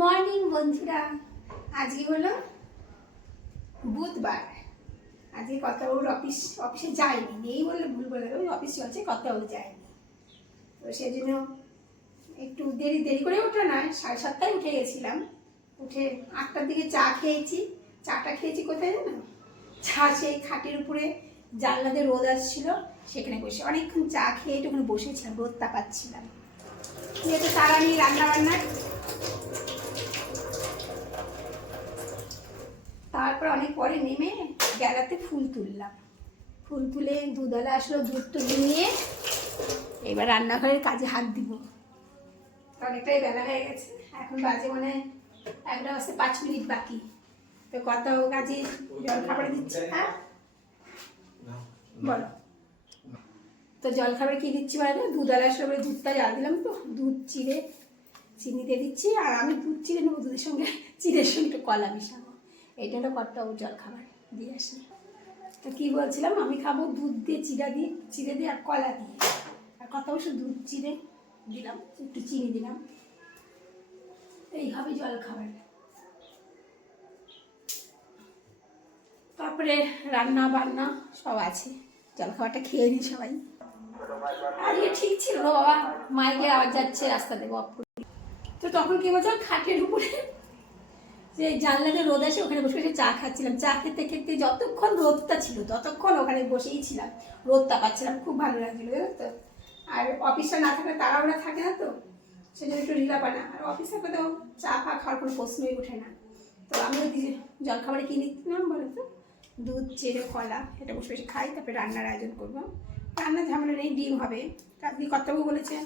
Morning বন্ধুরা। আজকে হলো বুধবার। আজকে কর্তাবাবুর অফিসে যায়নি, নেই বললে ভুল বলে দেবো, অফিস চলছে, কর্তাবাবু যায়নি। তো সেই জন্য একটু দেরি করে ওঠা নয়, 7:30টায় উঠে গেছিলাম। উঠে 8টার দিকে চা খেয়েছি। চাটা খেয়েছি কোথায় জানো? চা সেই খাটের উপরে জানলাতে রোদ আসছিল, সেখানে বসে অনেকক্ষণ চা খেয়ে একটু বসেছিলাম, রোদ তাপাচ্ছিলাম। যেহেতু তারা নেই রান্নাবান্নার, তারপর অনেক পরে নেমে বেলাতে ফুল তুললাম। ফুল তুলে দুধওয়ালা আসলো, দুধ তুলে নিয়ে এবার রান্নাঘরের কাজে হাত দিব। অনেকটাই বেলা হয়ে গেছে, এখন বাজে মনে হয় 1:05 বাকি। তো কত কাজে জল খাবার দিচ্ছি। হ্যাঁ বলো, তো জল খাবার কি দিচ্ছি বলো? দুধওয়ালা আসলে বলে দুধটা জাল দিলাম, তো দুধ চিড়ে চিনি দিয়ে দিচ্ছি। আর আমি দুধ চিড়ে নেবো, দুধের সঙ্গে চিড়ের সঙ্গে একটু কলা মিশাবো। এটা হলো কর্তাবাবু জল খাবার দিয়ে আসে। তো কী বলছিলাম, আমি খাবো দুধ দিয়ে চিড়ে দিয়ে আর কলা দিয়ে। আর কর্তাবাবু শুধু দুধ চিড়ে দিলাম, একটু চিনি দিলাম, এইভাবে জল খাবার। তারপরে রান্না বান্না সব আছে, জল খাবারটা খেয়ে নিই সবাই। আজকে ঠিক ছিল না বাবা, মাইকে আওয়াজ যাচ্ছে রাস্তা দেবো অফ করে। তো তখন কি বলছো, খাটের উপরে যে জানলাতে রোদ আসে ওখানে বসে বসে চা খাচ্ছিলাম। চা খেতে খেতে যতক্ষণ রোদটা ছিল ততক্ষণ ওখানে বসেই ছিলাম, রোদটা পাচ্ছিলাম, খুব ভালো লাগছিল জানো তো। আর অফিসটা না থাকলে তাড়াহুড়া থাকে না, তো সেজন্য একটু রিলাপানা। আর অফিসে তো চা ফা খাওয়ার কোনো প্রশ্নই ওঠে না। তো আমি জলখাবারে কী নিচ্ছিলাম বলো তো, দুধ চিড়ে কলা, এটা বসে বসে খাই। তারপরে রান্নার আয়োজন করবো। রান্নার ঝামেলা নেই, ডিম হবে। আপনি কর্তাবাবু বলেছে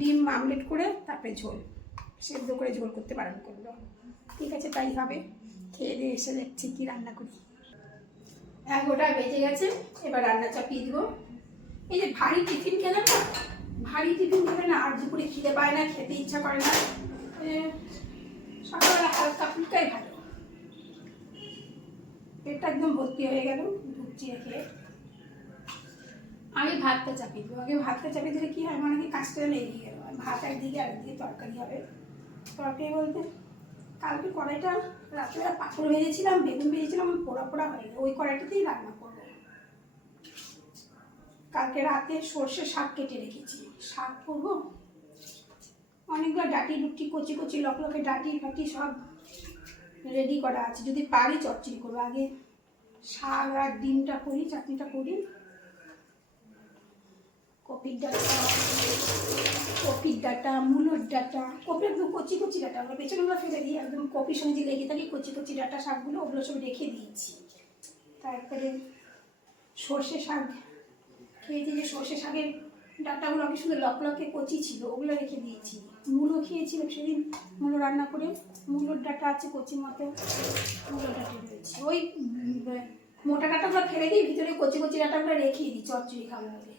ডিম আমলেট করে তারপরে ঝোল, সেদ্ধ করে ঝোল করতে বারণ করলো। ঠিক আছে, তাই হবে। খেয়ে দিয়ে এসে দেখছি কী রান্না করি। 11টা বেজে গেছে, এবার রান্না চাপিয়ে দিব। এই যে ভারী টিফিন খেলে না, ভারী টিফিন খেলে না আর দুপুরে খিদে পায় না, খেতে ইচ্ছা করে না। সকালবেলা হালকা ফুলকাই ভালো, পেটটা একদম ভর্তি হয়ে গেল দুধ চিড়ে খেয়ে। আমি ভাতটা চাপিয়ে দেবো। আগে ভাতটা চাপিয়ে দিলে কী হয়, মানে কি কাজটা লেগে গেল। ভাত একদিকে আর একদিকে তরকারি হবে। তরকারি বলতে কালকে কড়াইটা রাত্রেবেলা পাঁপড় ভেজেছিলাম, বেগুন ভেজেছিলাম, পোড়া পোড়া হয়ে গেল, ওই কড়াইটাতেই রান্না করবো। কালকে রাতে সর্ষে শাক কেটে রেখেছি, শাক করবো। অনেকগুলো ডাঁটি ডুটি কচি কচি লকলকে ডাঁটি ফাটি সব রেডি করা আছে, যদি পারি চচ্চড়ি করবো। আগে শাক আর ডিমটা করি, চাটনিটা করি। কপির ডাঁটা, মূলোর ডাঁটা, কপি একদম কচি কচি ডাঁটা, আমরা পেছনগুলো ফেলে দিই, একদম কপির সঙ্গে যে লেগে থাকে কচি কচি ডাঁটা শাকগুলো, ওগুলো সব রেখে দিয়েছি। তারপরে সর্ষে শাক খেয়েছি, যে সর্ষে শাকের ডাঁটাগুলো অনেক সুন্দর লকলকে কচি ছিল, ওগুলো রেখে দিয়েছি। মূলো খেয়েছিলাম সেদিন, মূলো রান্না করে, মূলোর ডাঁটা আছে কচি মতো, মূলো ডাঁটা রয়েছে। ওই মোটা ডাঁটাগুলো ফেলে দিই, ভিতরে কচি কচি ডাঁটাগুলো রেখেই দিই চচ্চড়ি খাবো বলে।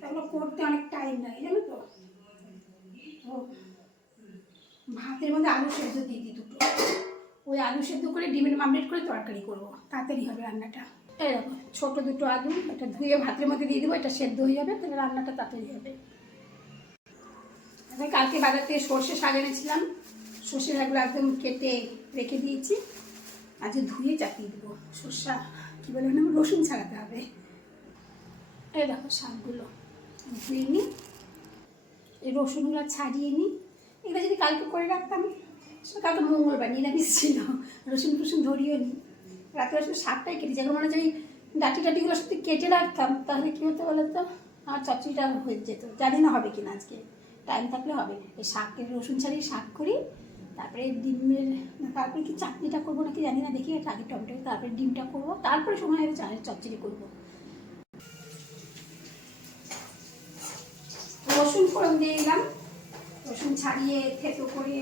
তাগুলো করতে অনেক টাইম লাগে জানো তো। ভাতের মধ্যে আলু সেদ্ধ দিয়ে দিই দুটো, ওই আলু সেদ্ধ করে ডিমের আমলেট করে তরকারি করবো, তাড়াতাড়ি হবে রান্নাটা। এরকম ছোটো দুটো আলু, এটা ধুয়ে ভাতের মধ্যে দিয়ে দেবো, এটা সেদ্ধ হয়ে যাবে, তাহলে রান্নাটা তাড়াতাড়ি হবে। কালকে বাজার থেকে সর্ষে শাক এনেছিলাম, সর্ষে শাকগুলো একদম কেটে রেখে দিয়েছি, আজকে ধুয়ে চাপিয়ে দেবো। সর্ষা কী বলে না, রসুন ছাড়াতে হবে। এই দেখো শাকগুলো ধুয়ে নিই, এই রসুনগুলো ছাড়িয়ে নিই। এগুলো যদি কালকে করে রাখতাম, কালকে মঙ্গলবার নিরামিষ ছিল, রসুন টসুন ধরিয়েও নিই। রাত্রে শুধু শাকটাই কেটেছি, এখন মনে হচ্ছে ওই ডাঁটি টাটিগুলো সত্যি কেটে রাখতাম, তাহলে কী হতো বলো তো, আমার চচ্চড়িটা হয়ে যেত। জানি না হবে কিনা, আজকে টাইম থাকলে হবে। এই শাকের রসুন ছাড়িয়ে শাক করি, তারপরে ডিমের, তারপরে কি চাটনিটা করবো নাকি জানি না, দেখি একটা আগে টমেটো, তারপরে ডিমটা করবো, তারপরে সময় হবে চচ্চড়ি করবো। রসুন ফোড়ন দিয়ে দিলাম, রসুন ছাড়িয়ে থেতো করে।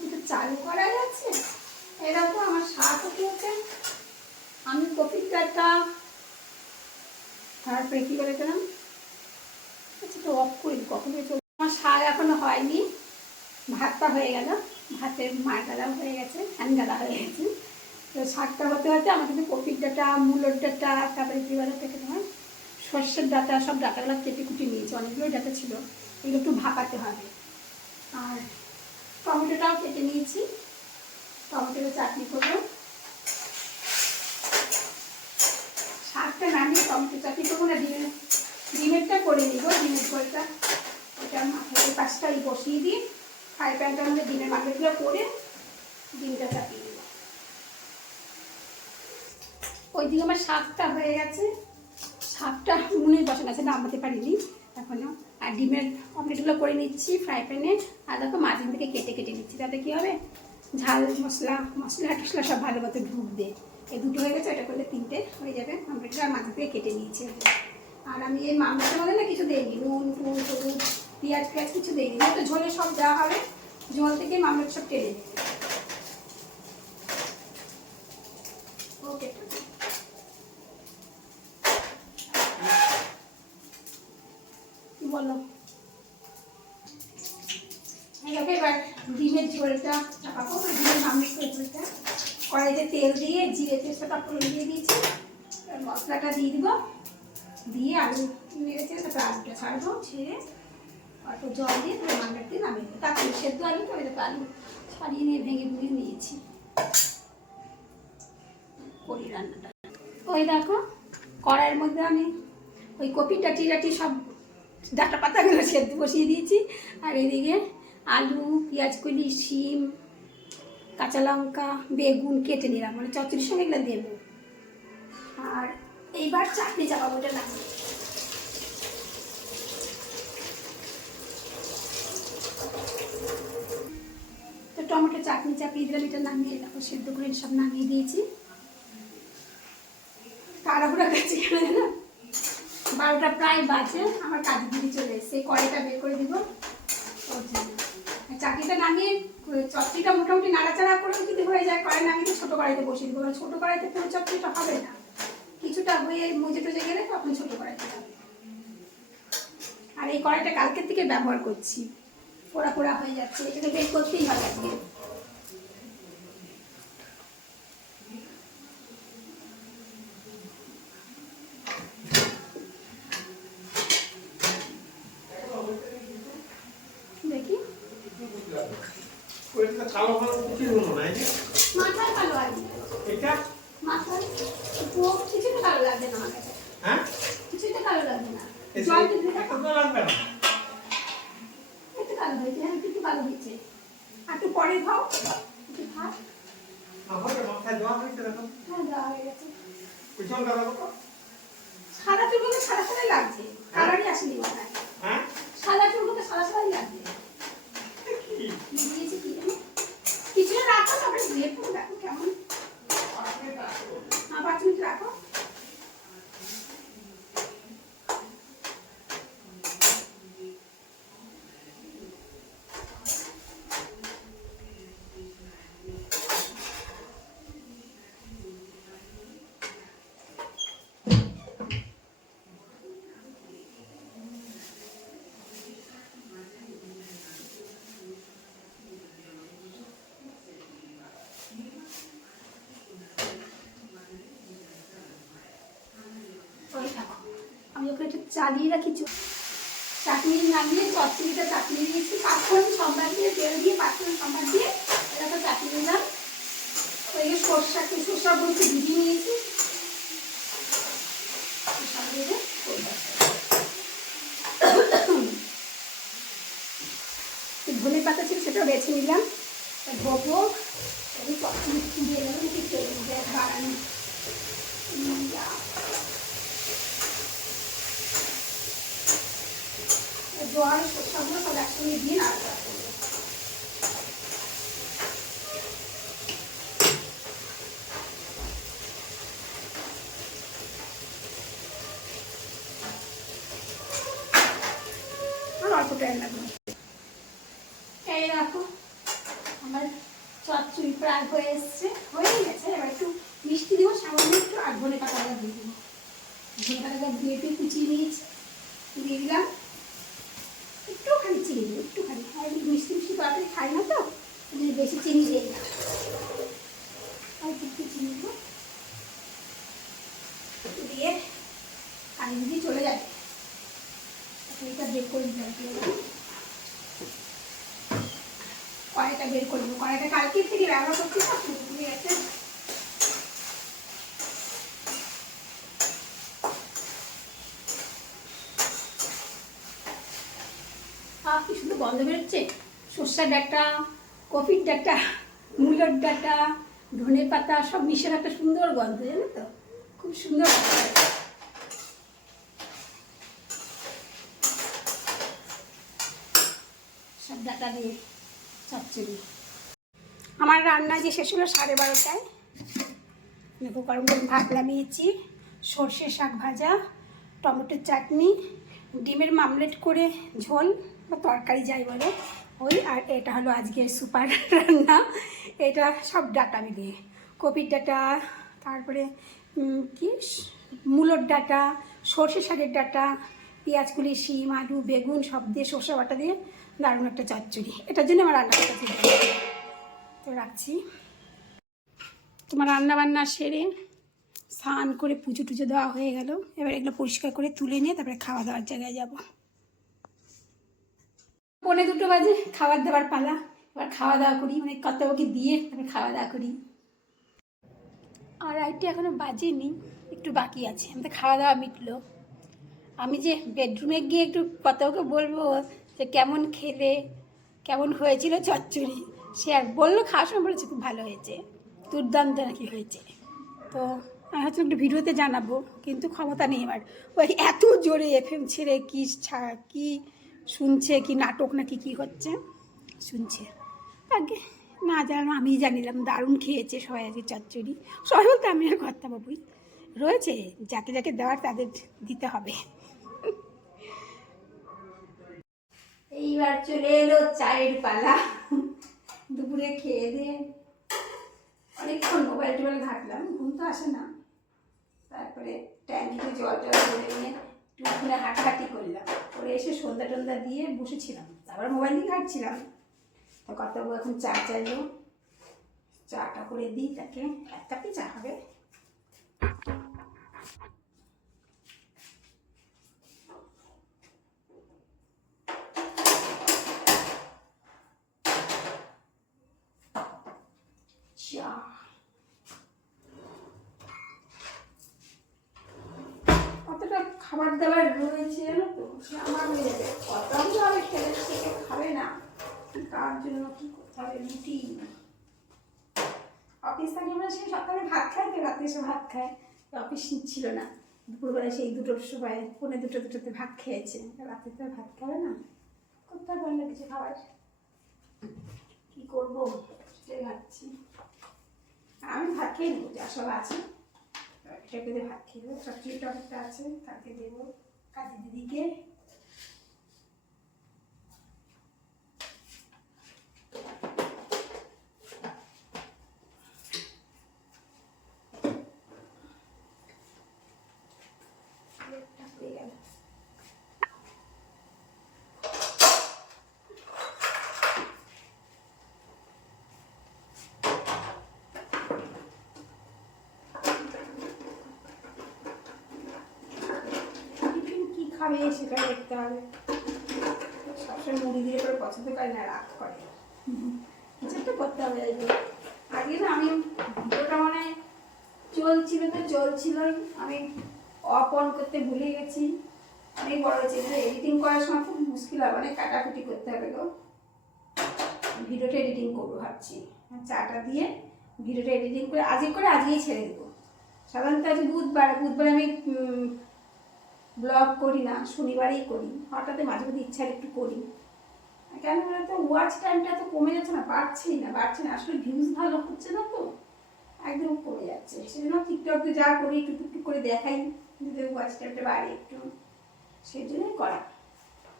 কিছু চালু করা যাচ্ছে। এরকম আমার শাক হচ্ছে, আমি কপির ডাঁটা, তারপরে কী করে দিলাম, আচ্ছা তো অফ করে দিই, কখন চলবে। আমার শাক এখনো হয়নি, ভাতটা হয়ে গেল, ভাতের মার গালাও হয়ে গেছে, ফ্যান গালা হয়ে গেছে। তো শাকটা হতে হতে আমার কিন্তু কপির ডাঁটা, মূলোর ডাঁটা, তারপরে কী বলে থেকে তোমার সর্ষের ডাঁটা, সব ডাঁটাগুলো কেটে কুটে নিয়েছি, অনেকগুলো ডাঁটা ছিল, এগুলো একটু ভাপাতে হবে। আর টমেটোটাও কেটে নিয়েছি, টমেটোর চাটনি করবো। শাকটা নামিয়ে টমেটো চাটনি করবো না, ডিমেরটা করে নিব, ডিমের ঝোলটা ওটা মাথায় পাশটাই বসিয়ে দিই, ফ্রাই প্যানটার মধ্যে ডিমের মাংসগুলো করে ডিমটা চাপিয়ে দেবো। ওইদিকে আমার শাকটা হয়ে গেছে, শাকটা উনুনে বসানো আছে, নামাতে পারিনি এখনো। আর ডিমের অমলেটগুলো করে নিচ্ছি ফ্রাই প্যানে, আর দেখো মাঝখান থেকে কেটে কেটে নিচ্ছি, তাতে কী হবে ঝাল মশলা টশলা সব ভালো মতো ঢুকবে। এই দুটো হয়ে গেছে, এটা করলে তিনটে হয়ে যাবে অমলেটটা, আর মাঝখান থেকে কেটে নিয়েছি। আর আমি এই মাংসের মধ্যে না কিছু দিইনি, নুন টুন হলুদ পেঁয়াজ কিছু দিইনি, যেহেতু ঝোলে সব দেওয়া হবে, ঝোল থেকে মাংস সব টেনে নেবে। ওকে, কি বলো? এবার ডিমের ঝোলটা চাপাবো, ডিমের মাংসের ঝোলটা কড়াইতে তেল দিয়ে জিরে তেজপাতা ফোড়ন দিয়ে দিয়েছি, মশলাটা দিয়ে দিব, দিয়ে আলু মেরেছে, তারপরে আলুটা ছাড়বো, ছেড়ে অল্প জল দিয়ে তারপরে মাংসটা দিয়ে নামিয়ে দেবো। তারপরে সেদ্ধ আলু তো আলু ছাড়িয়ে নিয়ে ভেঙে ভুঙে নিয়েছি, করি রান্নাটা। ওই দেখো কড়াইয়ের মধ্যে আমি ওই কপি টাটি সব ডাঁটা পাতাগুলো সেদ্ধ বসিয়ে দিয়েছি, আর এদিকে আলু, পেঁয়াজ কলি, শিম, কাঁচা লঙ্কা, বেগুন কেটে নিলাম, মানে চচ্চড়ির সঙ্গে এগুলো দেবো। আর এইবার চাটনি চাপাবো, ওটা নামিয়ে তো টমেটো চাটনি চাপিয়ে দিলাম, এটা নামিয়ে দেখো সেদ্ধ করে সব নামিয়ে দিয়েছি। তাড়াহুড়া কাছে কেন না, 12টা প্রায় বাজে, আমার কাজে দিদি চলে এসছে, কড়াইটা বের করে দিব। চাটনিটা নামিয়ে চচ্চড়িটা মোটামুটি নাড়াচাড়া করেও যদি হয়ে যায়, কড়াই নামিয়ে ছোটো কড়াইতে বসিয়ে দেবো, কারণ ছোটো কড়াইতে পুরো চচ্চড়িটা হবে না, কিছুটা হয়ে মজে টজে গেলে তখন ছোটো কড়াইতে হবে। আর এই কড়াইটা কালকের থেকে ব্যবহার করছি, পোড়া পোড়া হয়ে যাচ্ছে, এটাকে বের করতেই হবে আজকে। দেখি কালো কালো কিছু মাথায় কালো আছে, এটা মাথায় কিছুটা কালো লাগবে না আমার কাছে, হ্যাঁ কিছুটা কালো লাগবে না, জল দিতে লাগবে না, একটু কালো হয়েছে, হ্যাঁ একটু কালো হয়েছে, আর একটু পরে খাও, একটু ভাত আমাকে মাথায় দেওয়া হয়েছে, দেখো হ্যাঁ দেওয়া হয়ে গেছে। পিছন কালো সাদা চুলগুলো সাদা সাদাই লাগছে, কালারই আসেনি মনে হয়, হ্যাঁ সাদা চুলগুলো সাদা সাদাই লাগছে। দিয়েছি কি জানি কিছু রাখো, তারপরে ধুয়ে পুরো দেখো কেমন, 5 মিনিট রাখো। আমি ওকে একটু চালিয়ে রাখি, চাটনি নামিয়ে চচ্চড়িটা চাটনি দিয়েছি, পাঁচফোড়ন সম্বার দিয়ে তেল দিয়ে পাঁচফোড়ন সম্বার দিয়ে এরকম চাটনি নিলাম। ওই সরষা বলতে ভিজিয়ে নিয়েছি, ধনে পাতা ছিল সেটাও বেছে নিলাম, ধোবো চচ্চড়ি দিয়ে গেল নাকি বাড়ানো জল সরষাগুলো সব একসঙ্গে দিয়ে নাড়াচাড়া করবো। আর অল্প টাইম লাগবে। এই দেখো আমার চচ্চড়ি প্রায় হয়ে এসছে, হয়ে গেছে। এবার একটু মিষ্টি দেবো, সামান্য একটু আর ধনে পাতা দিয়ে দেবো। ধনে পাতাটা ধুয়ে একটু কুচিয়ে নিয়েছি, দিয়ে দিলাম। একটুখানি চিনি দেবো, একটুখানি। আর মিষ্টি মিষ্টি তরকারি খাই না তো, বেশি চিনি দিই না। আর একটু চিনি দেবো, দিয়ে কালি দিয়ে চলে যাবে। এটা বের করে দিতে হবে, কড়াইটা বের করে দেবো। কড়াইটা কালকে থেকে ব্যবহার করছি না, পুরোপুরি গেছে। কি শুধু গন্ধ বেরোচ্ছে, সর্ষের ডাঁটা, কফির ডাঁটা, মূলোর ডাঁটা, ধনে পাতা সব মিশে একটা সুন্দর গন্ধ, জানো তো, খুব সুন্দর। সব ডাঁটা দিয়ে চচ্চড়ি। আমার রান্না যে শেষ হলো 12:30টায়। দেখো গরম গরম ভাত নামিয়েছি, সর্ষে শাক ভাজা, টমেটোর চাটনি, ডিমের মামলেট করে ঝোল বা তরকারি যাই বলে ওই। আর এটা হলো আজকের সুপার রান্না। এটা সব ডাঁটা মিলিয়ে, কপির ডাঁটা, তারপরে কি মূলোর ডাঁটা, সর্ষে শাকের ডাঁটা, পেঁয়াজকুলি, শিম, আলু, বেগুন সব দিয়ে সর্ষে বাটা দিয়ে দারুণ একটা চচ্চড়ি। এটার জন্য আমার রান্না করতে তো রাখছি। তোমার রান্না বান্না সেরে স্নান করে পুজো টুজো দেওয়া হয়ে গেল। এবার এগুলো পরিষ্কার করে তুলে নিয়ে তারপরে খাওয়া দাওয়ার জায়গায় যাব। 1:45 বাজে, খাবার দাবার পালা। এবার খাওয়া দাওয়া করি, মানে কর্তাবাবুকে দিয়ে তারপরে খাওয়া দাওয়া করি। আর 2:30 এখনও বাজেনি, একটু বাকি আছে। আমাদের খাওয়া দাওয়া মিটলো। আমি যে বেডরুমে গিয়ে একটু কর্তাবাবুকে বলবো যে কেমন খেলে, কেমন হয়েছিল চচ্চড়ি, সে আর বললো, খাওয়ার সময় বলেছে খুব ভালো হয়েছে, দুর্দান্ত নাকি হয়েছে। তো আমি হয়তো একটু ভিডিওতে জানাবো, কিন্তু ক্ষমতা নেই আমার। ওই এত জোরে FM ছেড়ে কি শুনছে, কি নাটক নাকি কি হচ্ছে শুনছে। আগে না জানো, আমি জানিলাম দারুণ খেয়েছে সবাই আজকে চচ্চড়ি। সবাই বলতে আমি আর কর্তাবাবুই রয়েছে, যাকে যাকে দেওয়ার তাদের দিতে হবে। এইবার চলে এলো চায়ের পালা। দুপুরে খেয়ে দিয়ে অনেকক্ষণ মোবাইল টোবাইল ঘাটলাম, ঘুম তো আসে না। তারপরে ট্যাঙ্কিতে জল ভরে নিয়ে একটু ঘুরে হাঁটাহাঁটি করলাম, করে এসে সন্ধ্যা টন্ধা দিয়ে বসেছিলাম। তারপর মোবাইল দিয়ে ঘাটছিলাম। তো কর্তাবাবু এখন চা চাইলো, চাটা করে দিই তাকে। 1 কাপই চা হবে। চা কতটা খাবার দাবার রয়েছে জানো তো, সে আমার হয়ে যাবে। কতটা হবে খেলে, সে খাবে না, তার জন্য কি করতে হবে, রুটি। অফিস থাকে মানে সে সকালে ভাত খায়, তো রাতে এসে ভাত খায়। অফিস ছিল না, দুপুরবেলায় সেই 2টোর সময়, 1:45-2টোতে ভাত খেয়েছে। রাতে তো ভাত খাবে না, করতে হবে অন্য কিছু খাবার। কি করবো সেটাই ভাবছি। আমি ভাত খেয়ে নেবো, যা সব আছে সেটাকে দিয়ে ভাত খেয়ে দেবো। চচ্চড়ি টমেটোটা আছে, তাকে দেবো কাজী দিদিকে। খাবে সেটা দেখতে হবে। সবসময় মুড়ি দিয়ে করে পছন্দ করে না, রাগ করে। কিছু একটা করতে হবে। আগে না আমি ভিডিওটা মানে চলছিল, আমি অফ অন করতে ভুলে গেছি। অনেক বড় হয়েছে, এডিটিং করার সময় খুব মুশকিল হবে, অনেক কাটাকুটি করতে হবে গো। ভিডিওটা এডিটিং করবো ভাবছি, চাটা দিয়ে ভিডিওটা এডিটিং করে আজকেই ছেড়ে দেবো। সাধারণত আজ বুধবার আমি ব্লগ করি না, শনিবারেই করি। হঠাৎ মাঝে মধ্যে ইচ্ছা একটু করি। কেন বলতো, ওয়াচ টাইমটা তো কমে যাচ্ছে না, বাড়ছে না। আসলে ভিউজ ভালো হচ্ছে না, তো একদম কমে যাচ্ছে। সেজন্য টিকটকে যা করি একটু টুকটুক করে দেখাই, যদি ওয়াচ টাইমটা বাড়ে একটু, সেই জন্যই করা।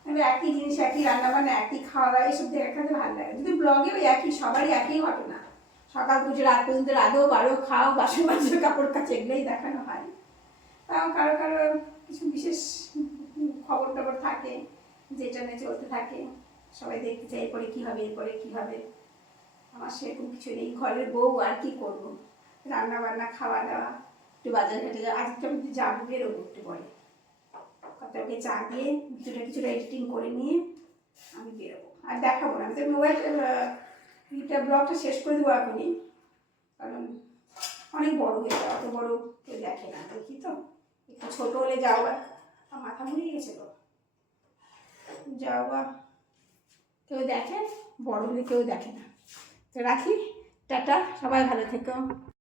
একই জিনিস, একই রান্নাবান্না, একই খাওয়া দাওয়া, এসব দেখাতে ভালো লাগে। যদি ব্লগেও একই, সবারই একই ঘটনা, সকাল থেকে রাত পর্যন্ত রাধো বাড়ো খাও বাসন মাজো কাপড় কাচো, এগুলোই দেখানো হয়। তাও কারো কারো কিছু বিশেষ খবর টবর থাকে যেটা নিয়ে চলতে থাকে, সবাই দেখতে চাই এরপরে কী হবে, এরপরে কী হবে। আমার সেরকম কিছু নেই, ঘরের বউ আর কি করবো, রান্না বান্না খাওয়া দাওয়া, একটু বাজার ঘাটে যাওয়া, আজকে আমি যাবো, বেরোবো একটু পরে, কতকে চা দিয়ে কিছুটা এডিটিং করে নিয়ে আমি বেরোবো। আর দেখাবো না, আমি তো মোবাইল ব্লগটা শেষ করে দেবো এখনই, কারণ অনেক বড় হয়ে যায়, অত বড় কেউ দেখে না, দেখি তো একটু ছোটো হলে যাও, মাথা মুড়িয়ে গেছে তো, যাও বা কেউ দেখে, বড় হলে কেউ দেখে না। তো রাখি, টাটা, সবাই ভালো থেকো।